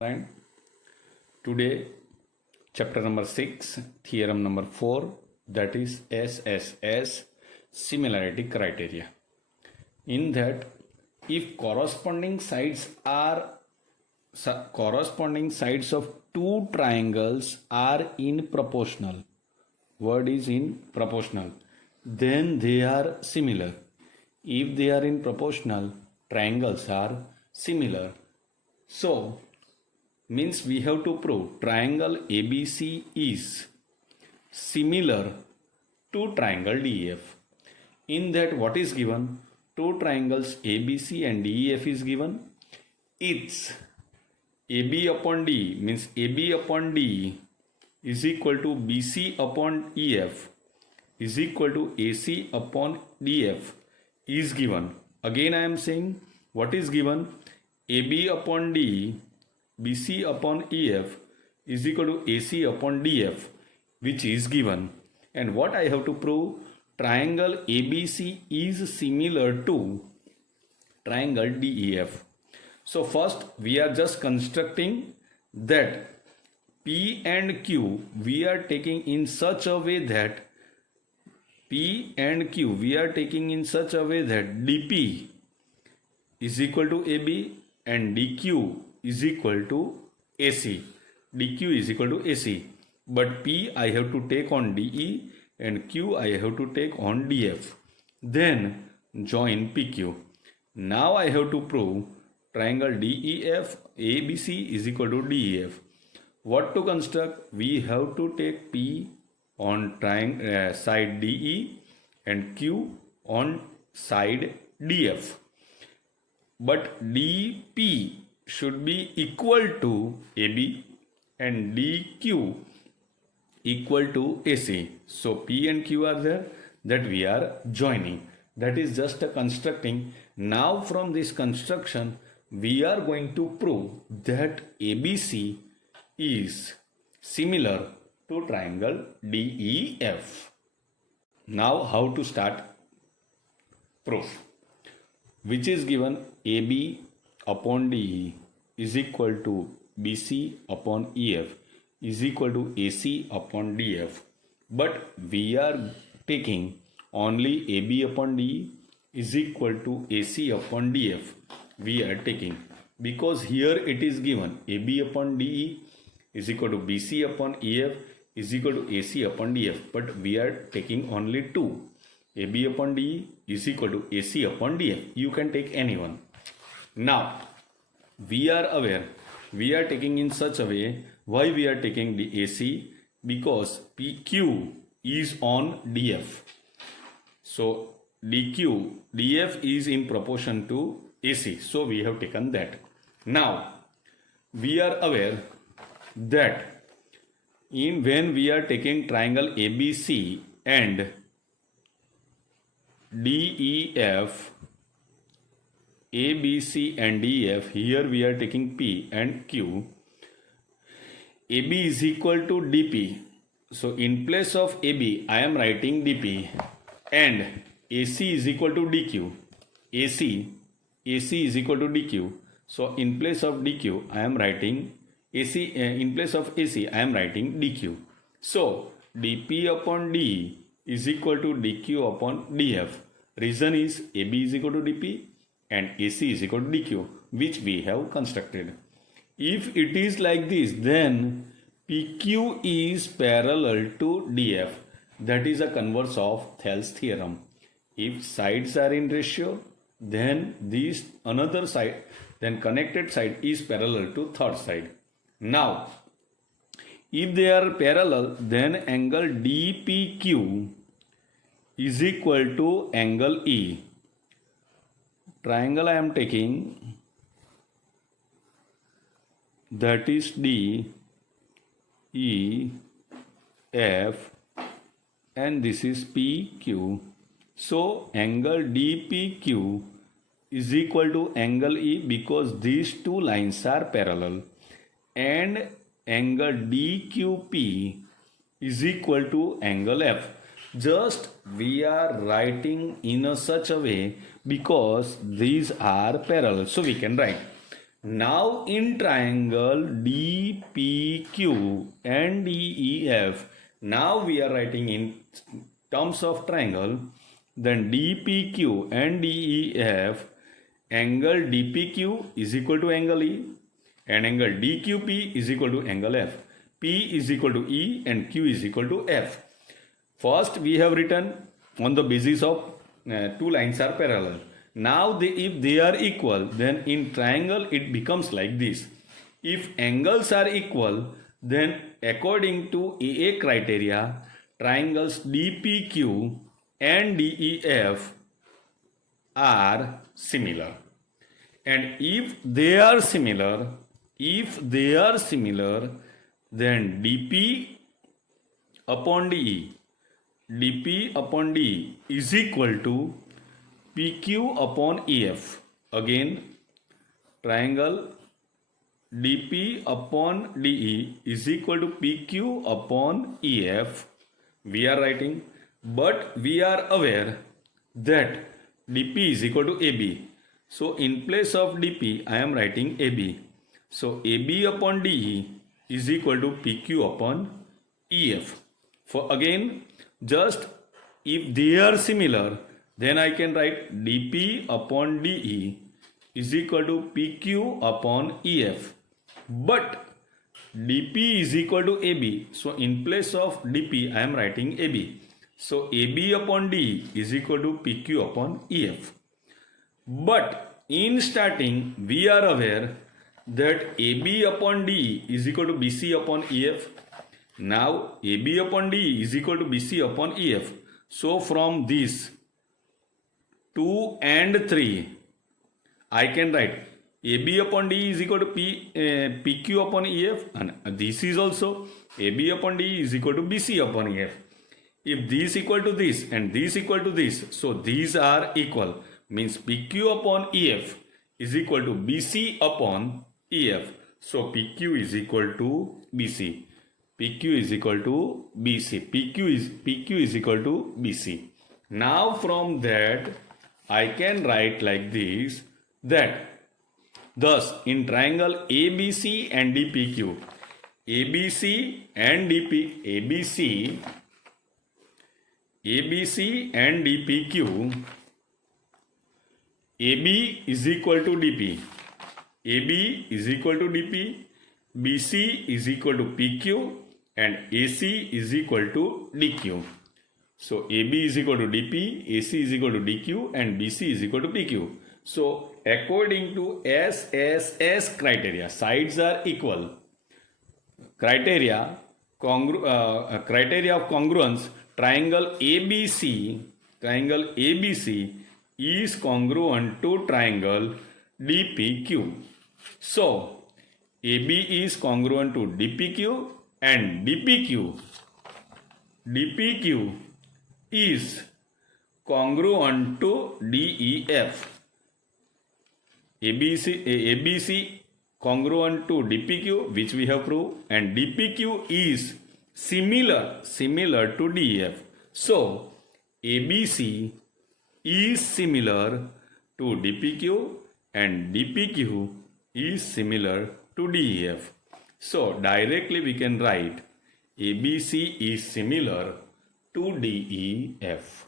Right. Today, chapter number 6, theorem number 4, that is SSS, similarity criteria. In that, if corresponding sides of two triangles are in proportional, word is in proportional, then they are similar. If they are in proportional, triangles are similar. So, means we have to prove triangle ABC is similar to triangle DEF. In that, what is given? Two triangles ABC and DEF is given. It's AB upon D, means AB upon D is equal to BC upon EF is equal to AC upon DF is given. Again I am saying what is given? AB upon D BC upon EF is equal to AC upon DF, which is given. And what I have to prove? Triangle ABC is similar to triangle DEF. So first we are just constructing that P and Q we are taking in such a way that DP is equal to AB and DQ is equal to AC. DQ is equal to AC. But P I have to take on DE and Q I have to take on DF. Then join PQ. Now I have to prove triangle DEF ABC is equal to DEF. What to construct? We have to take P on side DE and Q on side DF. But DP should be equal to AB and DQ equal to AC. So P and Q are there, that we are joining. That is just a constructing. Now from this construction we are going to prove that ABC is similar to triangle DEF. Now how to start proof? Which is given AB upon DE is equal to BC upon EF is equal to AC upon DF. But we are taking only AB upon DE is equal to AC upon DF. We are taking because here it is given AB upon DE is equal to BC upon EF is equal to AC upon DF. But we are taking only two. AB upon DE is equal to AC upon DF. You can take anyone. Now, we are aware, we are taking in such a way. Why we are taking the AC? Because PQ is on DF. So, DF is in proportion to AC. So, we have taken that. Now, we are aware that when we are taking triangle ABC and DEF, ABC and DF, here we are taking P and Q. AB is equal to DP. So in place of AB, I am writing DP and AC is equal to DQ. AC is equal to DQ. So in place of DQ, I am writing AC. In place of AC, I am writing DQ. So DP upon D is equal to DQ upon DF. Reason is AB is equal to DP and AC is equal to DQ, which we have constructed. If it is like this, then PQ is parallel to DF. That is a converse of Thales theorem. If sides are in ratio, then another side, then connected side is parallel to third side. Now, if they are parallel, then angle DPQ is equal to angle E. Triangle I am taking, that is D, E, F, and this is PQ. So angle DPQ is equal to angle E because these two lines are parallel, and angle DQP is equal to angle F. Just we are writing in such a way because these are parallel. So we can write Now in triangle DPQ and DEF, now we are writing in terms of triangle, then DPQ and DEF, angle DPQ is equal to angle E and angle DQP is equal to angle F. P is equal to E and Q is equal to F. First we have written on the basis of two lines are parallel. Now if they are equal, then in triangle it becomes like this. If angles are equal, then according to AA criteria, triangles DPQ and DEF are similar. And if they are similar, then dp upon de is equal to pq upon ef. Again, triangle dp upon de is equal to pq upon ef we are writing, but we are aware that dp is equal to ab. So in place of dp I am writing ab. So ab upon de is equal to pq upon ef. For again, just if they are similar, then I can write dp upon de is equal to pq upon ef. But dp is equal to ab. So in place of dp I am writing ab. So ab upon de is equal to pq upon ef. But in starting we are aware that AB upon D is equal to BC upon EF. Now AB upon D is equal to BC upon EF. So from this 2 and 3 I can write AB upon D is equal to PQ upon EF, and this is also AB upon D is equal to BC upon EF. If this equal to this and this equal to this, so these are equal, means PQ upon EF is equal to BC upon EF. So PQ is equal to BC. PQ is equal to BC. PQ is equal to BC. Now from that I can write like this, that thus in triangle ABC and DPQ, ABC and DPQ, AB is equal to DP, AB is equal to DP, BC is equal to PQ, and AC is equal to DQ. So AB is equal to DP, AC is equal to DQ, and BC is equal to PQ. So according to SSS criteria, sides are equal. Criteria of congruence, triangle ABC is congruent to triangle DPQ. So AB is congruent to DPQ, and DPQ is congruent to DEF. ABC congruent to DPQ, which we have proved, and DPQ is similar to DEF. So ABC is similar to DPQ and DPQ is similar to DEF. So directly we can write ABC is similar to DEF.